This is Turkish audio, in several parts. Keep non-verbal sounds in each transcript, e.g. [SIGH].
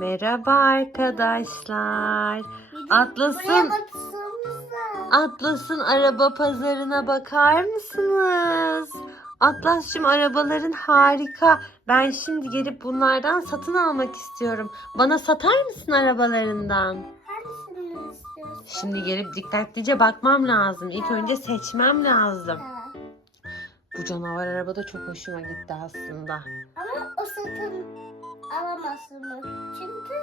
Merhaba arkadaşlar. Atlas'ın. Atlas'ın araba pazarına bakar mısınız? Atlas'cığım arabaların harika. Ben şimdi gelip bunlardan satın almak istiyorum. Bana satar mısın arabalarından? Şimdi gelip dikkatlice bakmam lazım. İlk önce seçmem lazım. Bu canavar araba da çok hoşuma gitti aslında. Ama o satın alamazsın. Çünkü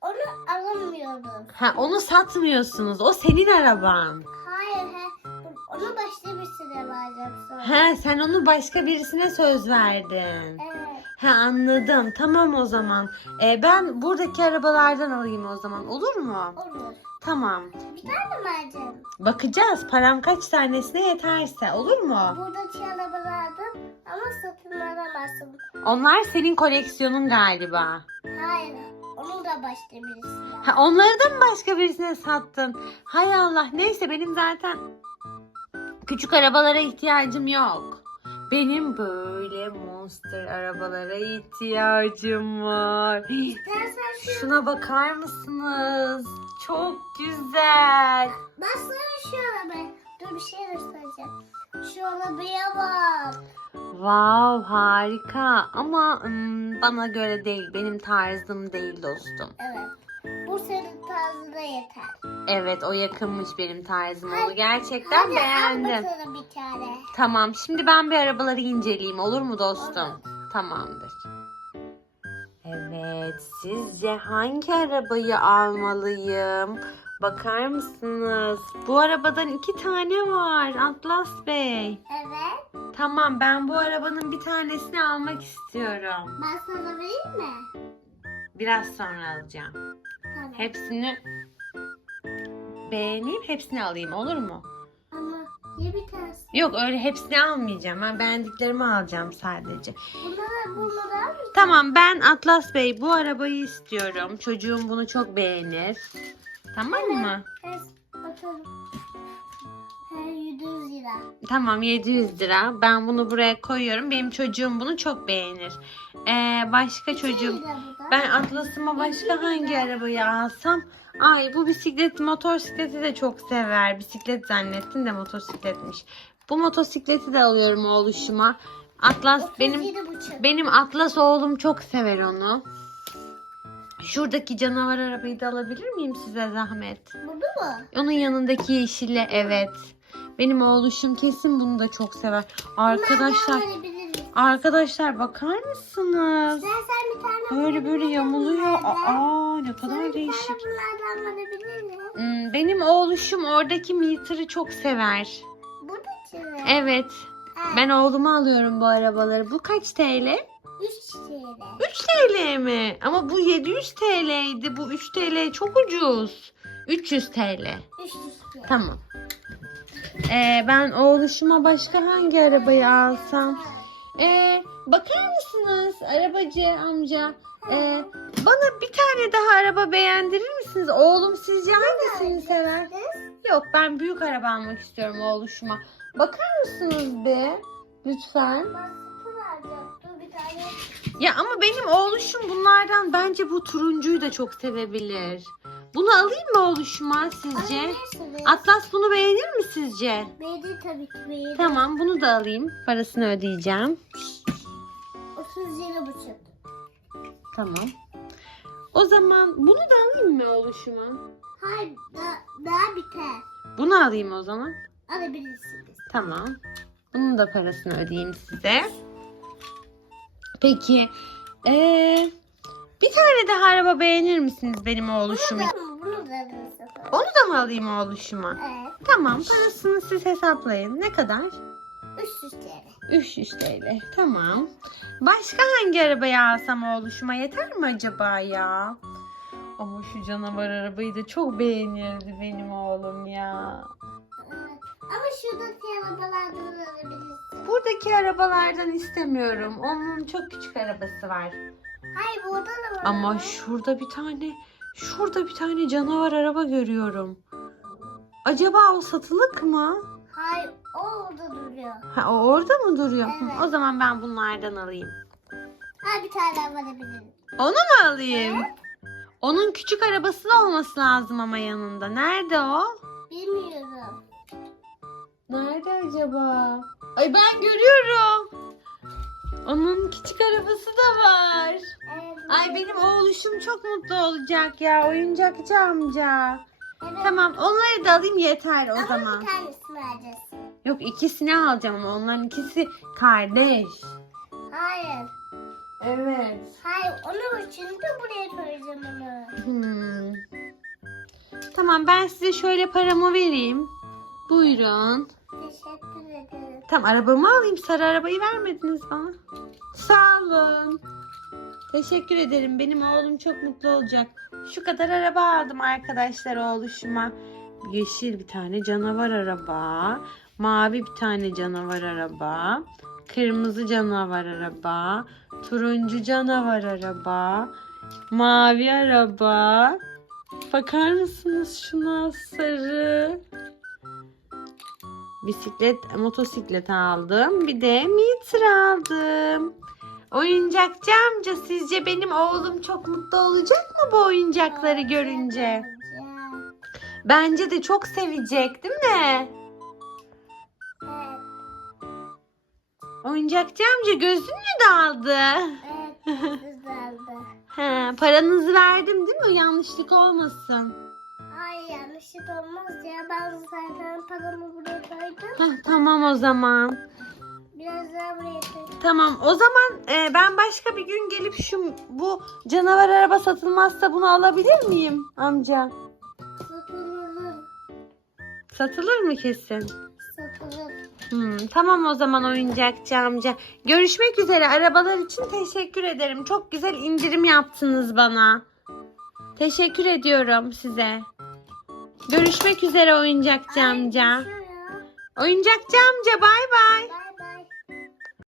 onu alamıyordum. Ha onu satmıyorsunuz. O senin araban. Hayır he, onu başka bir süre vereceğim sonra. He sen onu başka birisine söz verdin. Evet. He anladım. Tamam o zaman. Ee, ben buradaki arabalardan alayım o zaman. Olur mu? Olur. Tamam. Bir tane mi vereceğim? Bakacağız. Param kaç tanesine yeterse. Olur mu? Buradaki arabalardan ama satın alamazsın. Onlar senin koleksiyonun galiba. Hayır. Onu da başka birisi var. Ha, onları da mı başka birisine sattın? Hay Allah. Neyse benim zaten küçük arabalara ihtiyacım yok. Benim böyle monster arabalara ihtiyacım var. İstersen şu Şuna bakar mısınız? Çok güzel. Ben sana şu arabaya... Dur bir şey göstereceğim. Şu arabaya bak. Wow harika ama bana göre değil benim tarzım değil dostum. Evet. Bu senin tarzına yeter. Evet o yakınmış benim tarzıma onu gerçekten Hadi al beğendim. bakalım bir tane. Tamam şimdi ben bir arabaları inceleyeyim olur mu dostum? Tamamdır. Evet sizce hangi arabayı almalıyım? Bakar mısınız? Bu arabadan iki tane var Atlas Bey. Evet. Tamam ben bu arabanın bir tanesini almak istiyorum. Ben sana vereyim mi? Biraz sonra alacağım. Tamam. Hepsini beğeneyim hepsini alayım olur mu? Ama ye bir tanesi. Yok öyle hepsini almayacağım. Ben beğendiklerimi alacağım sadece. Bunları, bunları al. Tamam ben Atlas Bey bu arabayı istiyorum. Çocuğum bunu çok beğenir. Tamam mı? Evet. Bakalım. He, 100 lira. Tamam 700 lira. Ben bunu buraya koyuyorum. Benim çocuğum bunu çok beğenir. Ee, başka çocuğum. Ben Atlas'ıma başka hangi arabayı alsam? Ay bu bisiklet motosikleti de çok sever. Bisiklet zannettin de motosikletmiş. Bu motosikleti de alıyorum oğluşuma. Atlas benim 37,5. benim Atlas oğlum çok sever onu. Şuradaki canavar arabayı da alabilir miyim size zahmet? Bunu mu? Onun yanındaki yeşille evet. Benim oğluşum kesin bunu da çok sever. Arkadaşlar, arkadaşlar bakar mısınız? Böyle böyle yamuluyor. Aa ne kadar değişik. Hmm, Benim oğluşum oradaki meter'ı çok sever. Evet. Ben oğluma alıyorum bu arabaları. Bu kaç TL? 3 TL. 3 TL mi? Ama bu 700 TL'ydi. Bu 3 TL çok ucuz. 300 TL. 3 TL. Tamam. Ee, ben oğluşuma başka hangi arabayı alsam? Ee, bakar mısınız arabacı amca? Ee, bana bir tane daha araba beğendirir misiniz? Oğlum sizce hangisini sever? Yok ben büyük araba almak istiyorum oğluşuma. Bakar mısınız be? Lütfen. Ya ama benim oğluşum bunlardan bence bu turuncuyu da çok sevebilir. Bunu alayım mı oğluşuma sizce? Alabilirsiniz. Atlas bunu beğenir mi sizce? Beğendim tabii ki beğendim. Tamam bunu da alayım. Parasını ödeyeceğim. 37 buçuk. Tamam. O zaman bunu da alayım mı oğluşuma? Hayır da, daha biter. Bunu alayım o zaman. Alabilirsiniz. Tamam. Bunun da parasını ödeyeyim size. Peki. Ee, bir tane daha araba beğenir misiniz benim oğluşum için? Bunu da alırız. Onu da mı alayım oğluşuma? Evet. Tamam parasını siz hesaplayın. Ne kadar? 300 TL. 300 TL. Tamam. Başka hangi arabayı alsam oğluşuma yeter mi acaba ya? Ama şu canavar arabayı da çok beğenirdi benim oğlum ya. Ama şuradaki arabalardan alabilirsiniz. Buradaki arabalardan istemiyorum. Onun çok küçük arabası var. Hayır burada da var. Ama şurada bir tane, şurada bir tane canavar araba görüyorum. Acaba o satılık mı? Hayır o orada duruyor. Ha, o orada mı duruyor? Evet. O zaman ben bunlardan alayım. Ha bir tane daha verebilirim. Onu mu alayım? Onun küçük arabası da olması lazım ama yanında. Nerede o? Bilmiyorum. Nerede acaba? Ay ben görüyorum. Onun küçük arabası da var. Evet. Ay benim oğluşum çok mutlu olacak ya. Oyuncakçı amca. Evet. Tamam onları da alayım yeter o Ama zaman. bir tanesini vereceğiz. Yok ikisini alacağım ama onların ikisi kardeş. Hayır. Evet. Hayır onun için de buraya koyacağım onu. Hmm. Tamam ben size şöyle paramı vereyim. Buyurun. Teşekkür ederim. Tamam arabamı alayım. Sarı arabayı vermediniz bana. Sağ olun. Teşekkür ederim. Benim oğlum çok mutlu olacak. Şu kadar araba aldım arkadaşlar oğluşuma. Yeşil bir tane canavar araba. Mavi bir tane canavar araba. Kırmızı canavar araba. Turuncu canavar araba. Mavi araba. Bakar mısınız şuna sarı. Bisiklet, motosiklet aldım. Bir de mitre aldım. Oyuncakçı amca sizce benim oğlum çok mutlu olacak mı bu oyuncakları görünce? Bence de çok sevecek değil mi? Evet. Oyuncakçı amca gözün mü daldı? Evet. Güzeldi. [LAUGHS] He, paranızı verdim değil mi? Yanlışlık olmasın. Ay yanlışlık olmaz ya. Ben zaten paramı buraya koydum. Heh, tamam o zaman. Biraz daha buraya koydum. Tamam o zaman e, ben başka bir gün gelip şu bu canavar araba satılmazsa bunu alabilir miyim amca? Satılır. Satılır mı kesin? Satılır. Hmm, tamam o zaman oyuncakçı amca. Görüşmek üzere. Arabalar için teşekkür ederim. Çok güzel indirim yaptınız bana. Teşekkür ediyorum size. Görüşmek üzere oyuncakçı amca. Şu ya. Oyuncakçı amca bay. Bay